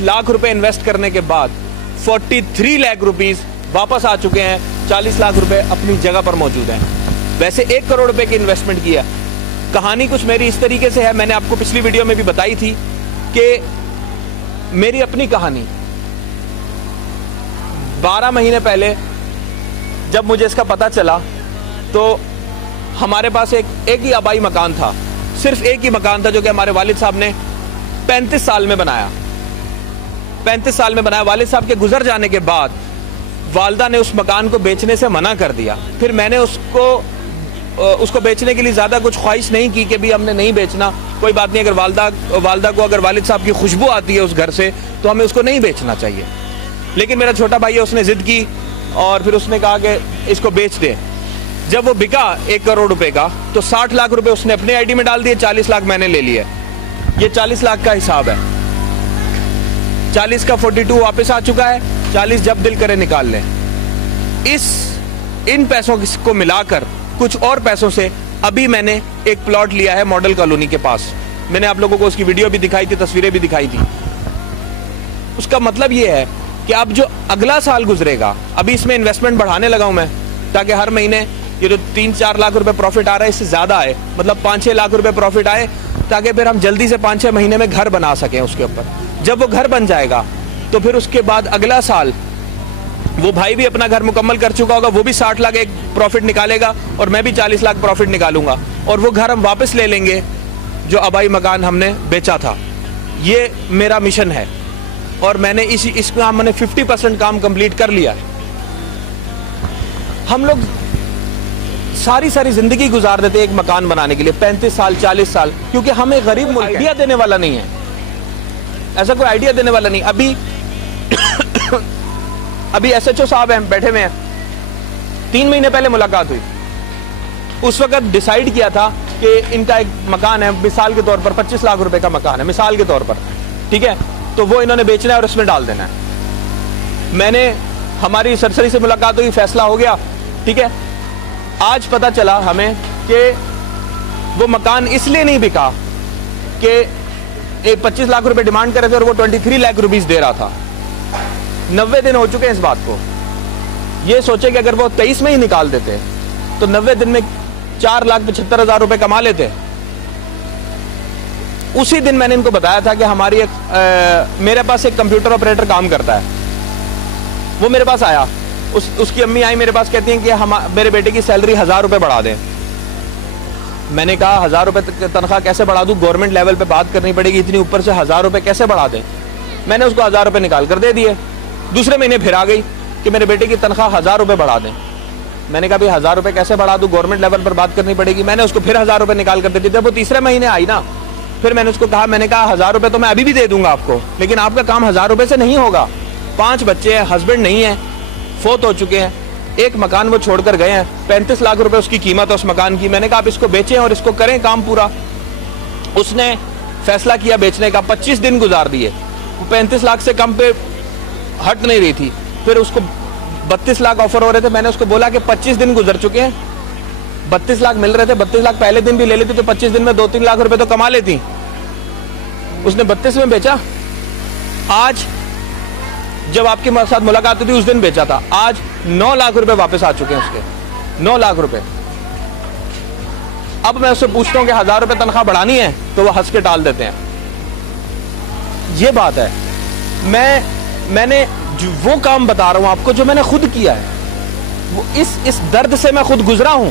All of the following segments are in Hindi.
लाख रुपए इन्वेस्ट करने के बाद 43 लाख रुपीस वापस आ चुके हैं। 40 लाख रुपए अपनी जगह पर मौजूद हैं। वैसे 1 करोड़ रुपए की इन्वेस्टमेंट किया। कहानी कुछ मेरी इस तरीके से है, मैंने आपको पिछली वीडियो में भी बताई थी कि मेरी अपनी कहानी 12 महीने पहले जब मुझे इसका पता चला तो हमारे पास एक ही आबाई मकान था, सिर्फ एक ही मकान था जो कि हमारे वालिद साहब ने 35 साल में बनाया। 35 साल में बनाया। वालिद साहब के गुजर जाने के बाद वालदा ने उस मकान को बेचने से मना कर दिया। फिर मैंने उसको बेचने के लिए ज़्यादा कुछ ख्वाहिश नहीं की कि भी हमने नहीं बेचना, कोई बात नहीं, अगर वालदा को अगर वालिद साहब की खुशबू आती है उस घर से तो हमें उसको नहीं बेचना चाहिए। लेकिन मेरा छोटा भाई है, उसने ज़िद की और फिर उसने कहा कि इसको बेच दे। जब वो बिका 1 करोड़ रुपए का तो 60 लाख रुपए उसने अपने आईडी में डाल दिए, 40 लाख मैंने ले लिए। ये 40 लाख का हिसाब है। 40 का 42 वापस आ चुका है। 40 जब दिल करे निकाल लें। इन पैसों को मिलाकर कुछ और पैसों से अभी मैंने एक प्लॉट लिया है मॉडल कॉलोनी के पास। मैंने आप लोगों को उसकी वीडियो भी दिखाई थी, तस्वीरें भी दिखाई थी। उसका मतलब ये है कि अब जो अगला साल गुजरेगा, अभी इसमें इन्वेस्टमेंट बढ़ाने लगा हूं मैं, ताकि हर महीने ये जो 3-4 लाख रुपए प्रॉफिट आ रहा है इससे ज्यादा आए, मतलब 5-6 लाख रुपए प्रॉफिट आए, ताकि फिर हम जल्दी से 5-6 महीने में घर बना सकें उसके ऊपर। जब वो घर बन जाएगा तो फिर उसके बाद अगला साल वो भाई भी अपना घर मुकम्मल कर चुका होगा, वो भी 60 लाख एक प्रॉफिट निकालेगा और मैं भी 40 लाख प्रॉफिट निकालूंगा और वो घर हम वापस ले लेंगे जो आबाई मकान हमने बेचा था। ये मेरा मिशन है और मैंने इसमें हमने 50% काम कंप्लीट कर लिया है। हम लोग सारी जिंदगी गुजार देते एक मकान बनाने के लिए, 35 साल 40 साल, क्योंकि हमें गरीब मुल्क आइडिया देने वाला नहीं है, ऐसा कोई आइडिया देने वाला नहीं। अभी SHO साहब हैं, बैठे हुए हैं, 3 महीने पहले मुलाकात हुई। उस वक्त डिसाइड किया था कि इनका एक मकान है, मिसाल के तौर पर 25 लाख रुपए का मकान है, मिसाल के तौर पर, ठीक है, तो वो इन्होंने बेचना है और इसमें डाल देना है। मैंने हमारी सरसरी से मुलाकात हुई, फैसला हो गया, ठीक है। आज पता चला हमें कि वो मकान इसलिए नहीं बिका कि 25 लाख रुपए डिमांड कर रहे थे और वो 23 लाख रुपीस दे रहा था। 90 दिन हो चुके हैं इस बात को। ये सोचे कि अगर वो 23 में ही निकाल देते तो 90 दिन में 4,75,000 रुपए कमा लेते। उसी दिन मैंने इनको बताया था कि हमारी मेरे पास एक कंप्यूटर ऑपरेटर काम करता है, वो मेरे पास आया, उसकी अम्मी आई मेरे पास, कहती हैं कि मेरे बेटे की सैलरी 1000 रुपए बढ़ा दें। मैंने कहा 1000 रुपए तनख्वाह कैसे बढ़ा दूं, गवर्नमेंट लेवल पे बात करनी पड़ेगी, इतनी ऊपर से 1000 रुपए कैसे बढ़ा दें। मैंने उसको 1000 रुपए निकाल कर दे दिए। दूसरे महीने फिर आ गई कि मेरे बेटे की तनख्वाह 1000 रुपए बढ़ा दें। मैंने कहा भाई 1000 रुपए कैसे बढ़ा दूं, गवर्नमेंट लेवल पर बात करनी पड़ेगी। मैंने उसको फिर 1000 रुपए निकाल कर दे दिए। जब वो तीसरे महीने आई ना, फिर मैंने उसको कहा, मैंने कहा 1000 रुपए तो मैं अभी भी दे दूंगा आपको, लेकिन आपका काम 1000 रुपए से नहीं होगा। 5 बच्चे हैं, हस्बैंड नहीं है, फोत हो चुके हैं, एक मकान वो छोड़कर गए हैं, 35 लाख रुपए उसकी कीमत है उस मकान की। मैंने कहा आप इसको बेचें और इसको करें काम पूरा। उसने फैसला किया बेचने का। 25 दिन गुजार दिए, 35 लाख से कम पे हट नहीं रही थी। फिर उसको 32 लाख ऑफर हो रहे थे। मैंने उसको बोला कि 25 दिन गुजर चुके हैं, 32 लाख मिल रहे थे, 32 लाख पहले दिन भी ले लेती तो 25 दिन में 2-3 लाख रुपए तो कमा लेती। उसने 32 में बेचा। आज जब आपके साथ मुलाकात हुई थी उस दिन बेचा था। आज 9 लाख रुपए वापस आ चुके हैं उसके, 9 लाख रुपए। अब मैं उससे पूछता हूं कि 1000 रुपए तनख्वाह बढ़ानी है तो वो हंस के टाल देते हैं। ये बात है। मैंने वो काम बता रहा हूं आपको जो मैंने खुद किया है। वो इस दर्द से मैं खुद गुजरा हूं।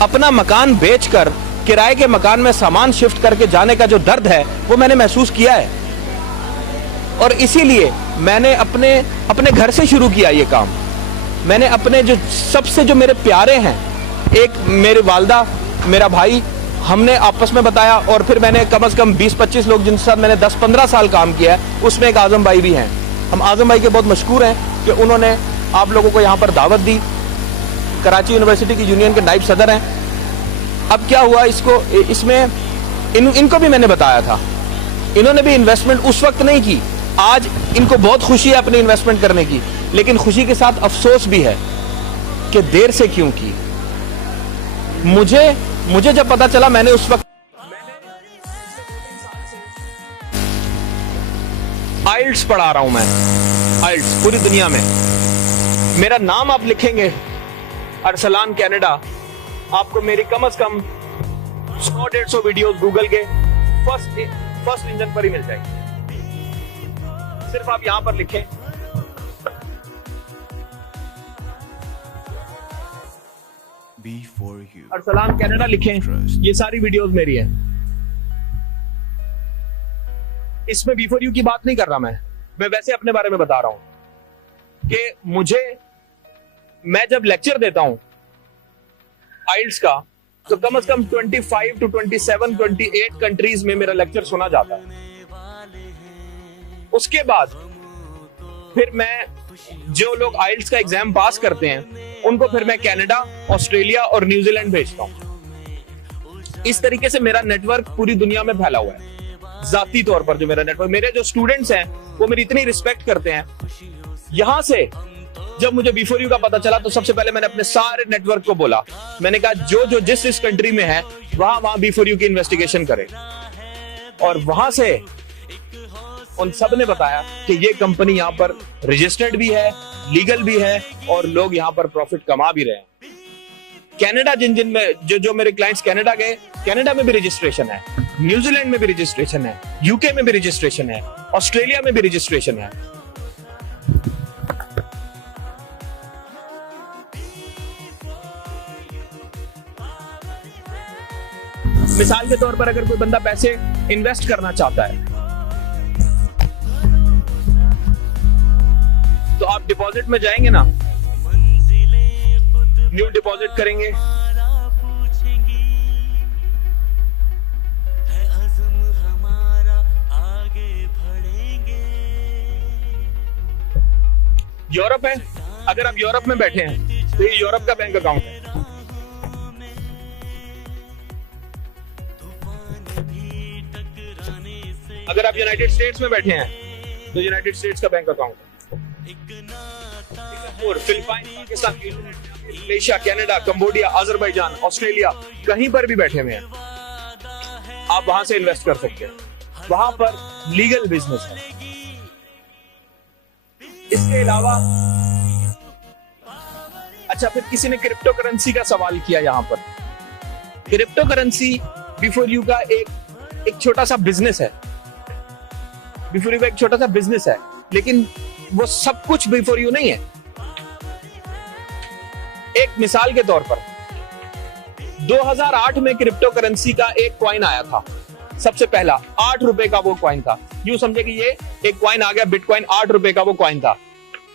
अपना मकान बेचकर किराए के मकान में सामान शिफ्ट करके जाने का जो दर्द है वो मैंने महसूस किया है। और इसीलिए मैंने अपने घर से शुरू किया ये काम। मैंने अपने जो मेरे प्यारे हैं, एक मेरे वालदा, मेरा भाई, हमने आपस में बताया और फिर मैंने कम से कम 20-25 लोग जिनके साथ मैंने 10-15 साल काम किया है, उसमें एक आजम भाई भी हैं। हम आजम भाई के बहुत मशहूर हैं कि उन्होंने आप लोगों को यहाँ पर दावत दी। कराची यूनिवर्सिटी की यूनियन के नाइब सदर हैं। अब क्या हुआ, इनको भी मैंने बताया था, इन्होंने भी इन्वेस्टमेंट उस वक्त नहीं की। आज इनको बहुत खुशी है अपनी इन्वेस्टमेंट करने की, लेकिन खुशी के साथ अफसोस भी है कि देर से क्यों की। मुझे जब पता चला, मैंने उस वक्त आइल्ट्स पढ़ा रहा हूं मैं, आइल्ट्स पूरी दुनिया में। मेरा नाम आप लिखेंगे अरसलान कनाडा, आपको मेरी कम से कम 100-150 वीडियोस गूगल के फर्स्ट इंजन पर ही मिल जाएगी। सिर्फ आप यहां पर लिखें अरसलान कनाडा, लिखें, ये सारी वीडियोस मेरी हैं। इसमें B4U की बात नहीं कर रहा मैं वैसे अपने बारे में बता रहा हूं कि मैं जब लेक्चर देता हूं आइल्ट्स का, तो कम से कम 25 to 27, 28 कंट्रीज में मेरा लेक्चर सुना जाता है। उसके बाद फिर मैं जो लोग आइल्ट्स का एग्जाम पास करते हैं उनको फिर मैं कनाडा, ऑस्ट्रेलिया और न्यूजीलैंड भेजता हूं। इस तरीके से मेरा नेटवर्क पूरी दुनिया में फैला हुआ है। जाती तौर पर जो मेरा नेटवर्क, मेरे जो स्टूडेंट्स हैं वो मेरी इतनी रिस्पेक्ट करते हैं। यहां से जब मुझे B4U का पता चला तो सबसे पहले मैंने अपने सारे नेटवर्क को बोला, मैंने कहा जो जिस कंट्री में है वहां B4U की इन्वेस्टिगेशन करे। और वहां से उन सब ने बताया कि ये कंपनी यहाँ पर रजिस्टर्ड भी है, लीगल भी है और लोग यहाँ पर प्रॉफिट कमा भी रहे हैं। कनाडा जिन में जो मेरे क्लाइंट्स कनाडा गए, कनाडा में भी रजिस्ट्रेशन है, न्यूजीलैंड में भी रजिस्ट्रेशन है, यूके में भी रजिस्ट्रेशन है, ऑस्ट्रेलिया में भी रजिस्ट्रेशन है। मिसाल के तौर पर अगर कोई बंदा पैसे इन्वेस्ट करना चाहता है तो आप डिपॉजिट में जाएंगे ना, न्यू डिपॉजिट करेंगे, यूरोप है, अगर आप यूरोप में बैठे हैं तो ये यूरोप का बैंक अकाउंट है। अगर आप यूनाइटेड स्टेट्स में बैठे हैं तो यूनाइटेड स्टेट्स का बैंक अकाउंट है। Philippine, Pakistan, Malaysia, Canada, Cambodia, Azerbaijan, Australia, कहीं पर भी बैठे हुए हैं आप वहां से इन्वेस्ट कर सकते हैं। वहां पर लीगल बिजनेस है। इसके अलावा अच्छा, फिर किसी ने क्रिप्टो करेंसी का सवाल किया। यहां पर क्रिप्टो करेंसी B4U का एक छोटा सा बिजनेस है। B4U का एक छोटा सा बिजनेस है, लेकिन वो सब कुछ B4U नहीं है। एक मिसाल के तौर पर 2008 में क्रिप्टो करेंसी का एक कॉइन आया था, सबसे पहला 8 रुपए का वो कॉइन था। यूं समझे कि ये एक कॉइन आ गया, बिटकॉइन, 8 रुपए का वो कॉइन था।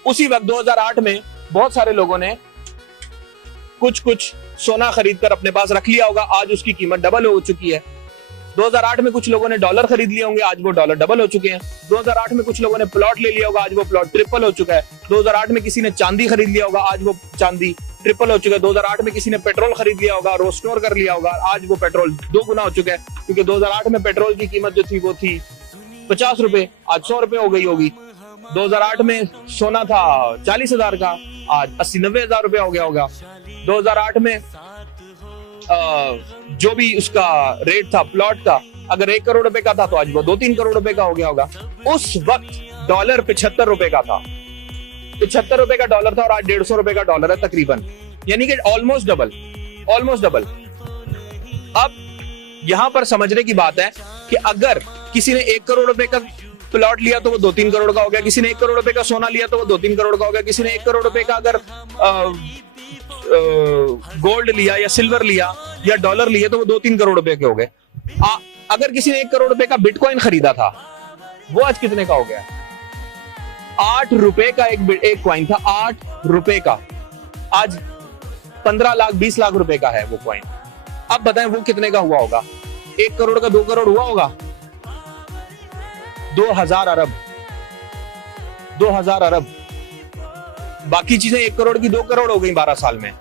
उसी वक्त 2008 में बहुत सारे लोगों ने कुछ सोना खरीदकर अपने पास रख लिया होगा, आज उसकी कीमत डबल हो चुकी है। 2008 में कुछ लोगों ने डॉलर खरीद लिए होंगे, आज वो डॉलर डबल हो चुके हैं। 2008 में कुछ लोगों ने प्लॉट ले लिया होगा, आज वो प्लॉट ट्रिपल हो चुका है। 2008 में किसी ने चांदी खरीद लिया होगा, आज वो चांदी ट्रिपल हो चुका है। 2008 में किसी ने पेट्रोल खरीद लिया होगा, रो स्टोर कर लिया होगा, आज वो पेट्रोल 2 गुना हो चुका है, क्योंकि 2008 में पेट्रोल की कीमत जो थी वो थी 50 रुपए, आज 100 रुपए हो गई होगी। 2008 में सोना था 40,000 का, आज 80-90 हजार रुपया हो गया होगा। 2008 में जो भी उसका रेट था प्लॉट का, अगर 1 करोड़ रुपए का था तो आज वो 2-3 करोड़ रुपए का हो गया होगा। उस वक्त डॉलर 75 रुपए का था, 75 रुपए का डॉलर था और आज 150 रुपए का डॉलर है तकरीबन, यानी कि ऑलमोस्ट डबल। अब यहां पर समझने की बात है कि अगर किसी ने 1 करोड़ रुपए का प्लॉट लिया तो वो 2-3 करोड़ का हो गया, किसी ने 1 करोड़ रुपए का सोना लिया तो वो 2-3 करोड़ का हो गया, किसी ने 1 करोड़ रुपए का अगर गोल्ड लिया या सिल्वर लिया या डॉलर लिए तो वो 2-3 करोड़ रुपए के हो गए। अगर किसी ने 1 करोड़ रुपए का बिटकॉइन खरीदा था, वो आज कितने का हो गया? 8 रुपए का एक कॉइन था, 8 रुपए का, आज 15 लाख 20 लाख रुपए का है वो कॉइन। अब बताएं वो कितने का हुआ होगा? 1 करोड़ का 2 करोड़ हुआ होगा? 2000 अरब, 2000 अरब। बाकी चीजें 1 करोड़ की 2 करोड़ हो गई 12 साल में,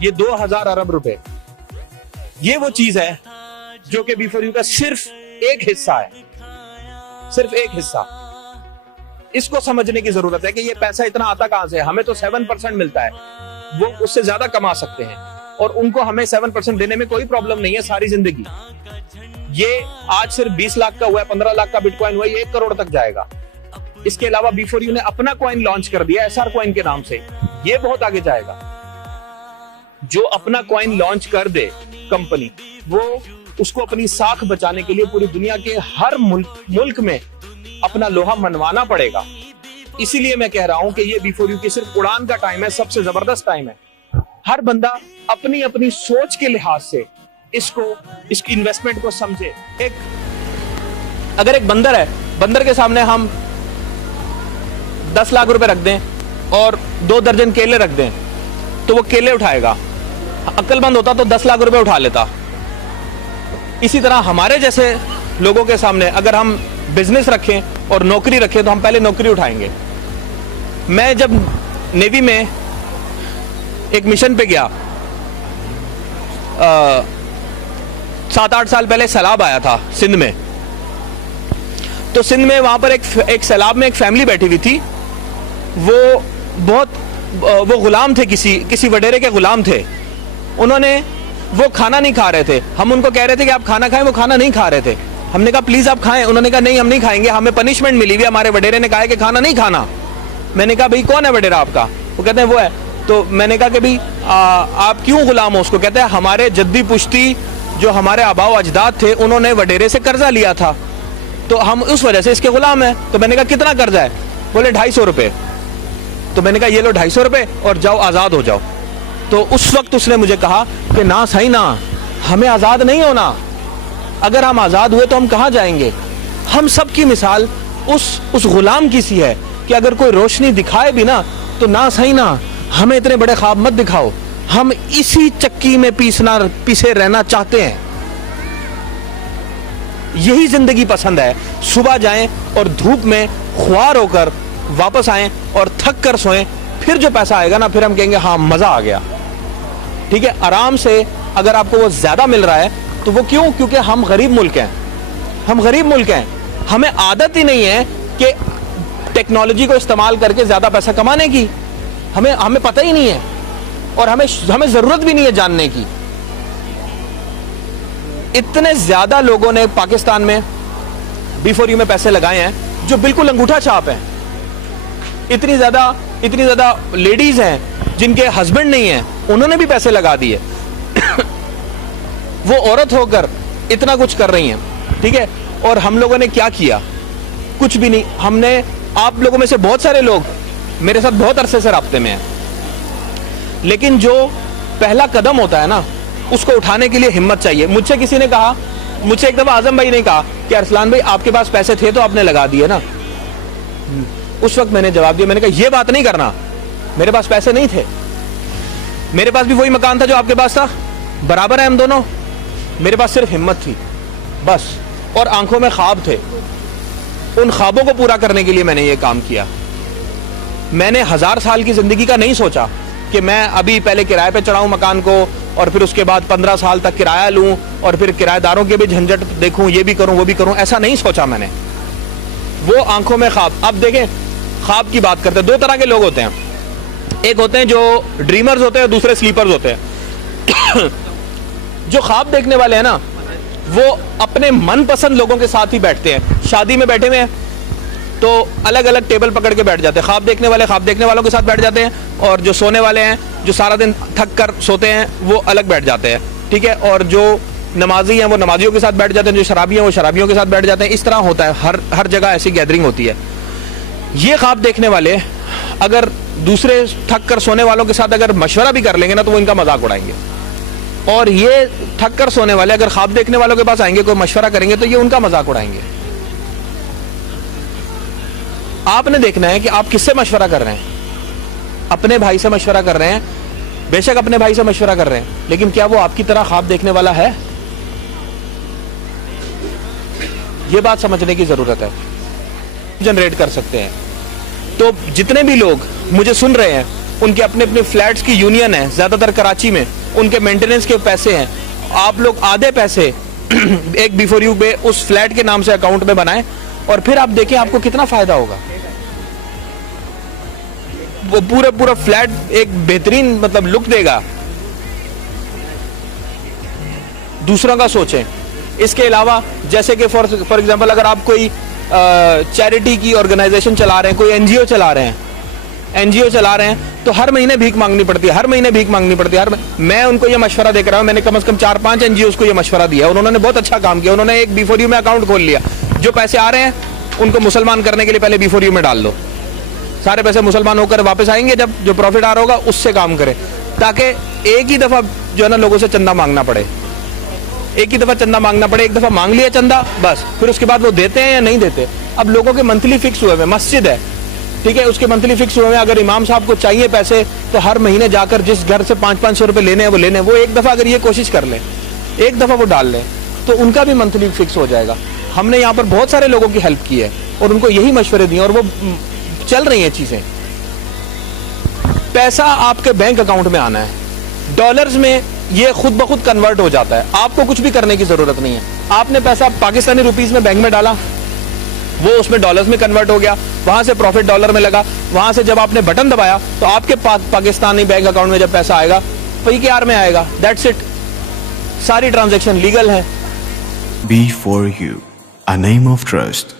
ये 2000 अरब रुपए। ये वो चीज है जो कि B4U का सिर्फ एक हिस्सा है, सिर्फ एक हिस्सा। इसको समझने की जरूरत है कि ये पैसा इतना आता कहां से है। हमें तो 7% मिलता है, वो उससे ज्यादा कमा सकते हैं और उनको हमें 7% देने में कोई प्रॉब्लम नहीं है सारी जिंदगी। ये आज सिर्फ 20 लाख का हुआ है, 15 लाख का बिटकॉइन हुआ है, ये 1 करोड़ तक जाएगा। इसके अलावा B4U ने अपना कॉइन लॉन्च कर दिया SR कॉइन के नाम से, ये बहुत आगे जाएगा। जो अपना कॉइन लॉन्च कर दे कंपनी, वो उसको अपनी साख बचाने के लिए पूरी दुनिया के हर मुल्क में अपना लोहा मनवाना पड़ेगा। इसीलिए मैं कह रहा हूं कि ये B4U की सिर्फ उड़ान का टाइम है, सबसे जबरदस्त टाइम है। हर बंदा अपनी अपनी सोच के लिहाज से इसकी इन्वेस्टमेंट को समझे। अगर एक बंदर है, बंदर के सामने हम 10 लाख रुपए रख दें और 2 दर्जन केले रख दें तो वो केले उठाएगा। अक्लमंद होता तो 10 लाख रुपए उठा लेता। इसी तरह हमारे जैसे लोगों के सामने अगर हम बिजनेस रखें और नौकरी रखें तो हम पहले नौकरी उठाएंगे। मैं जब नेवी में एक मिशन पे गया, 7-8 साल पहले सैलाब आया था सिंध में, तो सिंध में वहां पर एक सैलाब में एक फैमिली बैठी हुई थी। वो गुलाम थे, किसी वडेरे के गुलाम थे। वो खाना नहीं खा रहे थे। हम उनको कह रहे थे कि आप खाना खाएं, वो खाना नहीं खा रहे थे। हमने कहा प्लीज आप खाएं, उन्होंने कहा नहीं हम नहीं खाएंगे, हमें पनिशमेंट मिली हुई, हमारे वडेरे ने कहा है कि खाना नहीं खाना। मैंने कहा भाई कौन है वडेरा आपका? वो कहते हैं वो है। तो मैंने कहा कि भाई आप क्यों गुलाम हो उसको? कहते हैं हमारे जद्दी पुश्ती जो हमारे आबाओ अजदाद थे उन्होंने वडेरे से कर्जा लिया था, तो हम उस वजह से इसके गुलाम हैं। तो मैंने कहा कितना कर्जा है? बोले 250 रुपए। तो मैंने कहा ये लो 250 रुपए और जाओ आजाद हो जाओ। तो उस वक्त उसने मुझे कहा कि ना सही ना, हमें आजाद नहीं होना। अगर हम आजाद हुए तो हम कहां जाएंगे? हम सब की मिसाल उस गुलाम की सी है कि अगर कोई रोशनी दिखाए भी ना तो ना सही ना, हमें इतने बड़े ख्वाब मत दिखाओ, हम इसी चक्की में पीसे रहना चाहते हैं। यही जिंदगी पसंद है। सुबह जाएं और धूप में ख्वार होकर वापस आएं और थक कर सोएं, फिर जो पैसा आएगा ना फिर हम कहेंगे हाँ मजा आ गया। ठीक है, आराम से अगर आपको वो ज्यादा मिल रहा है तो वो क्यों? क्योंकि हम गरीब मुल्क हैं, हम गरीब मुल्क हैं। हमें आदत ही नहीं है कि टेक्नोलॉजी को इस्तेमाल करके ज्यादा पैसा कमाने की। हमें पता ही नहीं है और हमें जरूरत भी नहीं है जानने की। इतने ज्यादा लोगों ने पाकिस्तान में B4U में पैसे लगाए हैं जो बिल्कुल अंगूठा छाप हैं। इतनी ज्यादा लेडीज हैं जिनके हस्बैंड नहीं है, उन्होंने भी पैसे लगा दिए। वो औरत होकर इतना कुछ कर रही हैं। ठीक है, और हम लोगों ने क्या किया? कुछ भी नहीं। हमने, आप लोगों में से बहुत सारे लोग मेरे साथ बहुत अरसे से राब्ते में हैं, लेकिन जो पहला कदम होता है ना उसको उठाने के लिए हिम्मत चाहिए। मुझसे किसी ने कहा, मुझसे एक दफा आजम भाई ने कहा कि अरसलान भाई आपके पास पैसे थे तो आपने लगा दिए ना। उस वक्त मैंने जवाब दिया, मैंने कहा ये बात नहीं करना, मेरे पास पैसे नहीं थे, मेरे पास भी वही मकान था जो आपके पास था, बराबर है हम दोनों। मेरे पास सिर्फ हिम्मत थी बस, और आंखों में ख्वाब थे। उन ख्वाबों को पूरा करने के लिए मैंने ये काम किया। मैंने 1000 साल की जिंदगी का नहीं सोचा कि मैं अभी पहले किराए पे चढ़ाऊं मकान को और फिर उसके बाद 15 साल तक किराया लूं और फिर किराएदारों के भी झंझट देखूं, ये भी करूं वो भी करूं। ऐसा नहीं सोचा मैंने। वो आंखों में ख्वाब। अब देखें, ख्वाब की बात करते हैं, 2 तरह के लोग होते हैं। एक होते हैं जो ड्रीमर्स होते हैं, दूसरे स्लीपर्स होते हैं। जो ख्वाब देखने वाले हैं ना, वो अपने मनपसंद लोगों के साथ ही बैठते हैं। शादी में बैठे हुए हैं तो अलग अलग टेबल पकड़ के बैठ जाते हैं। ख्वाब देखने वाले ख्वाब देखने वालों के साथ बैठ जाते हैं, और जो सोने वाले हैं, जो सारा दिन थक कर सोते हैं, वो अलग बैठ जाते हैं। ठीक है, और जो नमाजी हैं वो नमाजियों के साथ बैठ जाते हैं, जो शराबी हैं वो शराबियों के साथ बैठ जाते हैं। इस तरह होता है, हर जगह ऐसी गैदरिंग होती है। ये ख्वाब देखने वाले अगर दूसरे थक कर सोने वालों के साथ अगर मशवरा भी कर लेंगे ना तो वो इनका मजाक उड़ाएंगे। और ये थक कर सोने वाले अगर ख्वाब देखने वालों के पास आएंगे, कोई मशवरा करेंगे तो ये उनका मजाक उड़ाएंगे। आपने देखना है कि आप किससे मशवरा कर रहे हैं। अपने भाई से मशवरा कर रहे हैं, बेशक अपने भाई से मशवरा कर रहे हैं, लेकिन क्या वो आपकी तरह ख्वाब देखने वाला है? ये बात समझने की जरूरत है। जनरेट कर सकते हैं। तो जितने भी लोग मुझे सुन रहे हैं, उनके अपने अपने फ्लैट्स की यूनियन है, ज्यादातर कराची में, उनके मेंटेनेंस के पैसे हैं। आप लोग आधे पैसे एक B4U पे उस फ्लैट के नाम से अकाउंट में बनाएं और फिर आप देखें आपको कितना फायदा होगा। वो पूरा फ्लैट एक बेहतरीन मतलब लुक देगा। दूसरों का सोचें। इसके अलावा जैसे कि फॉर एग्जांपल अगर आप कोई चैरिटी की ऑर्गेनाइजेशन चला रहे हैं, कोई एनजीओ चला रहे हैं, एनजीओ चला रहे हैं, तो हर महीने भीख मांगनी पड़ती है, हर महीने भीख मांगनी पड़ती है। मैं उनको ये मशवरा देकर रहा हूँ, मैंने कम से कम 4-5 एनजीओ को ये मशवरा दिया और उन्होंने बहुत अच्छा काम किया। उन्होंने एक B4U में अकाउंट खोल लिया, जो पैसे आ रहे हैं उनको मुसलमान करने के लिए पहले B4U में डाल दो, सारे पैसे मुसलमान होकर वापस आएंगे, जब जो प्रॉफिट आ रहा होगा उससे काम करें, ताकि एक ही दफा जो है ना लोगों से चंदा मांगना पड़े, एक ही दफा चंदा मांगना पड़े। एक दफा मांग लिया चंदा बस, फिर उसके बाद वो देते हैं या नहीं देते। अब लोगों के मंथली फिक्स हुए हुए, मस्जिद है ठीक है, उसके मंथली फिक्स हुए हैं, अगर इमाम साहब को चाहिए पैसे तो हर महीने जाकर जिस घर से 500-500 रुपए लेने हैं वो लेने हैं। वो एक दफा अगर ये कोशिश कर लें, एक दफा वो डाल लें, तो उनका भी मंथली फिक्स हो जाएगा। हमने यहाँ पर बहुत सारे लोगों की हेल्प की है और उनको यही मशवरे दिए और वो चल रही हैं चीजें। पैसा आपके बैंक अकाउंट में आना है, डॉलर्स में ये खुद ब खुद कन्वर्ट हो जाता है, आपको कुछ भी करने की जरूरत नहीं है। आपने पैसा पाकिस्तानी रुपीस में बैंक में डाला, वो उसमें डॉलर्स में कन्वर्ट हो गया, वहां से प्रॉफिट डॉलर में लगा, वहां से जब आपने बटन दबाया तो आपके पाकिस्तानी बैंक अकाउंट में जब पैसा आएगा PKR में आएगा। दैट्स इट, सारी ट्रांजैक्शन लीगल है। B4U, a name of trust.